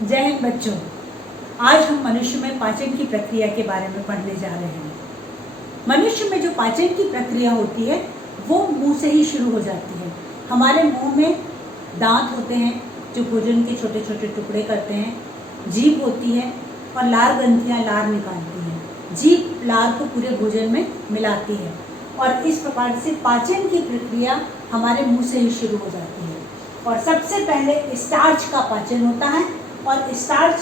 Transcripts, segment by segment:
जय हिंद बच्चों। आज हम मनुष्य में पाचन की प्रक्रिया के बारे में पढ़ने जा रहे हैं। मनुष्य में जो पाचन की प्रक्रिया होती है वो मुंह से ही शुरू हो जाती है। हमारे मुंह में दांत होते हैं जो भोजन के छोटे छोटे टुकड़े करते हैं, जीभ होती है और लार ग्रंथियाँ लार निकालती हैं। जीभ लार को पूरे भोजन में मिलाती है और इस प्रकार से पाचन की प्रक्रिया हमारे मुंह से ही शुरू हो जाती है। और सबसे पहले स्टार्च का पाचन होता है और स्टार्च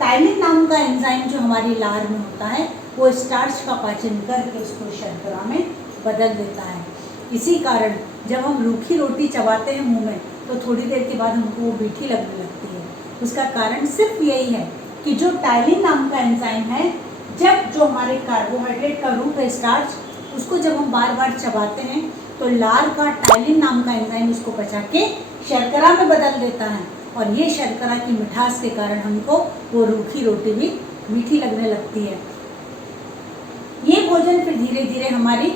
टाइलिन नाम का एंजाइम जो हमारी लार में होता है वो स्टार्च का पाचन करके उसको शर्करा में बदल देता है। इसी कारण जब हम रूखी रोटी चबाते हैं मुंह में तो थोड़ी देर के बाद हमको वो मीठी लगने लगती है। उसका कारण सिर्फ यही है कि जो टाइलिन नाम का एंजाइम है, जब जो हमारे कार्बोहाइड्रेट का रूप है स्टार्च, उसको जब हम बार बार चबाते हैं तो लार का टाइलिन नाम का एंजाइम उसको पचा के शर्करा में बदल देता है और ये शर्करा की मिठास के कारण हमको वो रूखी रोटी भी मीठी लगने लगती है। ये भोजन फिर धीरे धीरे हमारी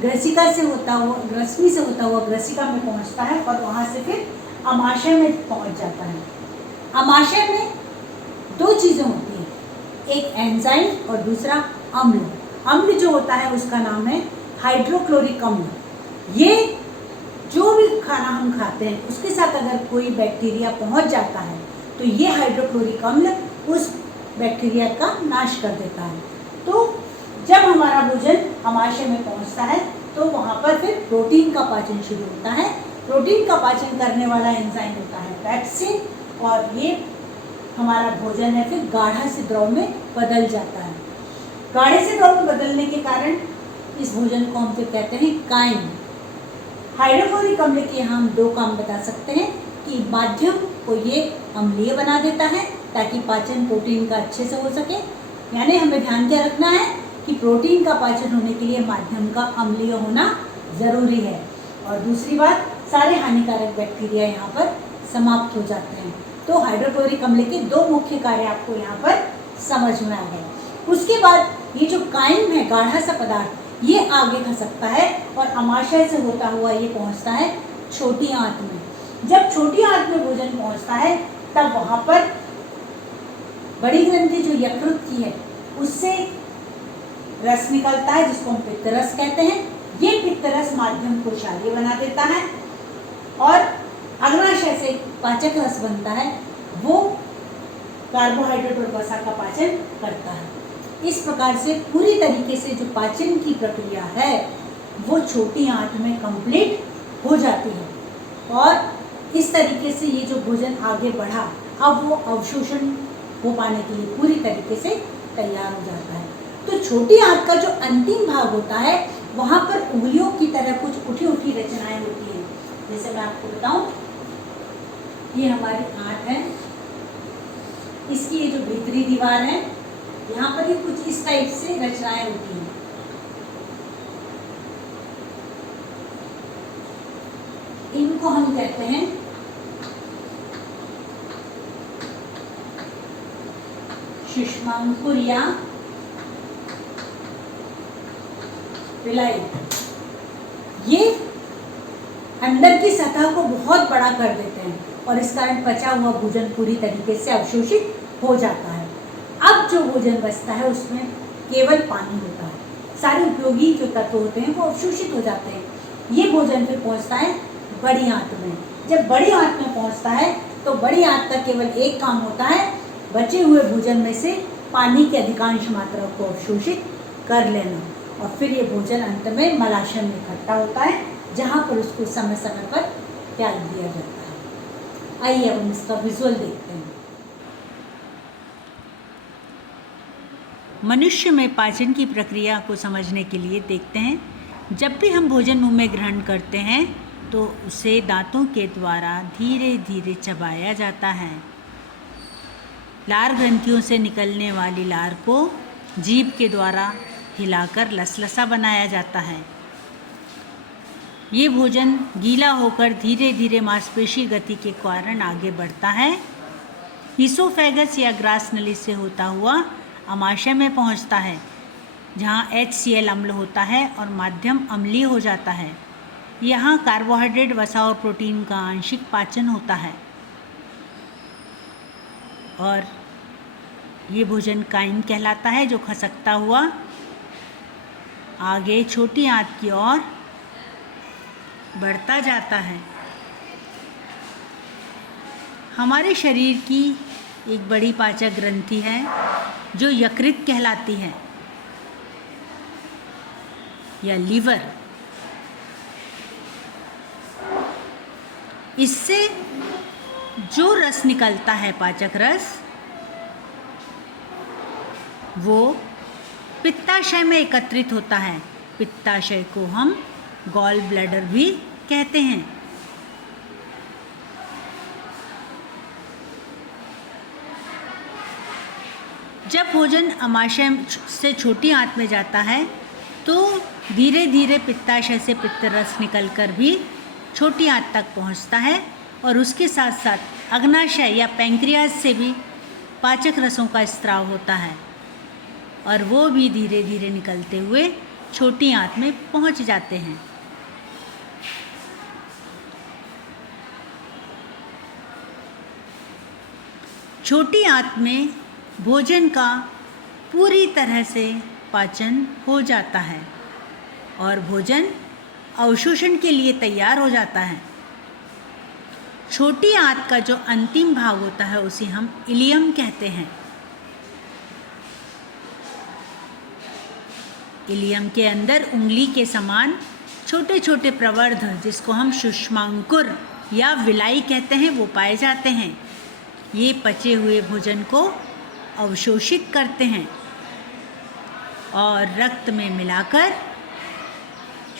ग्रसिका से होता हुआ ग्रसनी से होता हुआ ग्रसिका में पहुंचता है और वहां से फिर अमाशय में पहुंच जाता है। अमाशय में दो चीज़ें होती हैं, एक एंजाइम और दूसरा अम्ल। अम्ल जो होता है उसका नाम है हाइड्रोक्लोरिक अम्ल। ये जो भी खाना हम खाते हैं उसके साथ अगर कोई बैक्टीरिया पहुंच जाता है तो ये हाइड्रोक्लोरिक अम्ल उस बैक्टीरिया का नाश कर देता है। तो जब हमारा भोजन अमाशय में पहुंचता है तो वहाँ पर फिर प्रोटीन का पाचन शुरू होता है। प्रोटीन का पाचन करने वाला एंजाइम होता है पैप्सिन और ये हमारा भोजन है फिर गाढ़ा से द्रव में बदल जाता है। गाढ़े से द्रव में बदलने के कारण इस भोजन को हम फिर कहते हैं काइम। हाइड्रोक्लोरिक अम्ल के हम दो काम बता सकते हैं कि माध्यम को ये अम्लीय बना देता है ताकि पाचन प्रोटीन का अच्छे से हो सके। यानी हमें ध्यान क्या रखना है कि प्रोटीन का पाचन होने के लिए माध्यम का अम्लीय होना ज़रूरी है। और दूसरी बात, सारे हानिकारक बैक्टीरिया यहाँ पर समाप्त हो जाते हैं। तो हाइड्रोक्लोरिक अम्ल के दो मुख्य कार्य आपको यहाँ पर समझ में आ गए। उसके बाद ये जो काइम है, गाढ़ा सा पदार्थ, ये आगे खसकता है और अमाशय से होता हुआ ये पहुंचता है छोटी आंत में। जब छोटी आंत में भोजन पहुंचता है तब वहाँ पर बड़ी ग्रंथि जो यकृत की है उससे रस निकलता है जिसको हम पित्तरस कहते हैं। ये पित्तरस माध्यम को क्षारीय बना देता है और अग्नाशय से पाचक रस बनता है, वो कार्बोहाइड्रेट और वसा का पाचन करता है। इस प्रकार से पूरी तरीके से जो पाचन की प्रक्रिया है वो छोटी आंत में कंप्लीट हो जाती है और इस तरीके से ये जो भोजन आगे बढ़ा अब वो अवशोषण हो पाने के लिए पूरी तरीके से तैयार हो जाता है। तो छोटी आंत का जो अंतिम भाग होता है वहाँ पर उंगलियों की तरह कुछ उठी उठी रचनाएं होती हैं। जैसे मैं आपको बताऊं, ये हमारी आंत है, इसकी ये जो भीतरी दीवार है यहाँ पर ही कुछ इस टाइप से रचनाएं होती हैं। इनको हम कहते हैं शुष्मांकुर या विलाई। ये अंदर की सतह को बहुत बड़ा कर देते हैं और इस कारण पचा हुआ भोजन पूरी तरीके से अवशोषित हो जाता है। अब जो भोजन बचता है उसमें केवल पानी होता है, सारे उपयोगी जो तत्व होते हैं वो अवशोषित हो जाते हैं। ये भोजन फिर पहुंचता है बड़ी आंत में। जब बड़ी आंत में पहुंचता है तो बड़ी आंत का केवल एक काम होता है, बचे हुए भोजन में से पानी की अधिकांश मात्रा को अवशोषित कर लेना और फिर ये भोजन अंत में मलाशय में इकट्ठा होता है जहाँ पर उसको समय समय पर त्याग दिया जाता है। आइए अब हम इसका विजुअल देखते हैं। मनुष्य में पाचन की प्रक्रिया को समझने के लिए देखते हैं, जब भी हम भोजन मुंह में ग्रहण करते हैं तो उसे दांतों के द्वारा धीरे धीरे चबाया जाता है। लार ग्रंथियों से निकलने वाली लार को जीभ के द्वारा हिलाकर लसलसा बनाया जाता है। ये भोजन गीला होकर धीरे धीरे मांसपेशी गति के कारण आगे बढ़ता है। ईसोफेगस या ग्रास नली से होता हुआ अमाशय में पहुंचता है जहां HCl अम्ल होता है और माध्यम अम्लीय हो जाता है। यहाँ कार्बोहाइड्रेट, वसा और प्रोटीन का आंशिक पाचन होता है। और ये भोजन काइम कहलाता है, जो खसकता हुआ आगे छोटी आंत की ओर बढ़ता जाता है। हमारे शरीर की एक बड़ी पाचक ग्रंथि है जो यकृत कहलाती है या लीवर। इससे जो रस निकलता है, पाचक रस, वो पित्ताशय में एकत्रित होता है। पित्ताशय को हम गॉल ब्लैडर भी कहते हैं। जब भोजन अमाशय से छोटी आंत में जाता है तो धीरे धीरे पित्ताशय से पित्त रस निकलकर भी छोटी आंत तक पहुंचता है और उसके साथ साथ अग्नाशय या पैंक्रियाज से भी पाचक रसों का स्त्राव होता है और वो भी धीरे धीरे निकलते हुए छोटी आंत में पहुंच जाते हैं। छोटी आंत में भोजन का पूरी तरह से पाचन हो जाता है और भोजन अवशोषण के लिए तैयार हो जाता है। छोटी आंत का जो अंतिम भाग होता है उसे हम इलियम कहते हैं। इलियम के अंदर उंगली के समान छोटे छोटे प्रवर्ध, जिसको हम सुषमांकुर या विलाई कहते हैं, वो पाए जाते हैं। ये पचे हुए भोजन को अवशोषित करते हैं और रक्त में मिलाकर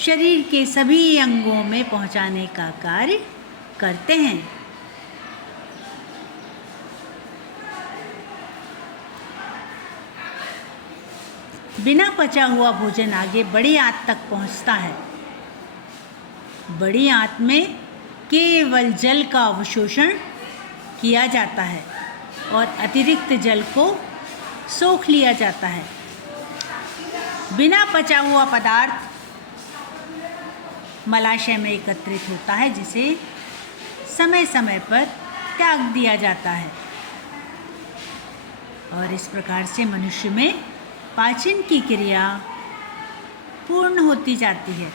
शरीर के सभी अंगों में पहुंचाने का कार्य करते हैं। बिना पचा हुआ भोजन आगे बड़ी आंत तक पहुंचता है। बड़ी आंत में केवल जल का अवशोषण किया जाता है और अतिरिक्त जल को सोख लिया जाता है। बिना पचा हुआ पदार्थ मलाशय में एकत्रित होता है, जिसे समय समय पर त्याग दिया जाता है और इस प्रकार से मनुष्य में पाचन की क्रिया पूर्ण होती जाती है।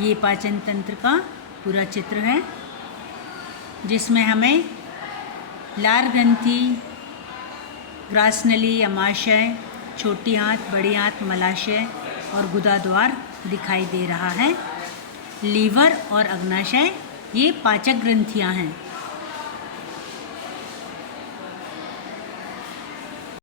ये पाचन तंत्र का पूरा चित्र है, जिसमें हमें लार ग्रंथि, ग्रासनली, अमाशय, छोटी आंत, बड़ी आंत, मलाशय और गुदाद्वार दिखाई दे रहा है। लीवर और अग्नाशय ये पाचक ग्रंथियां हैं।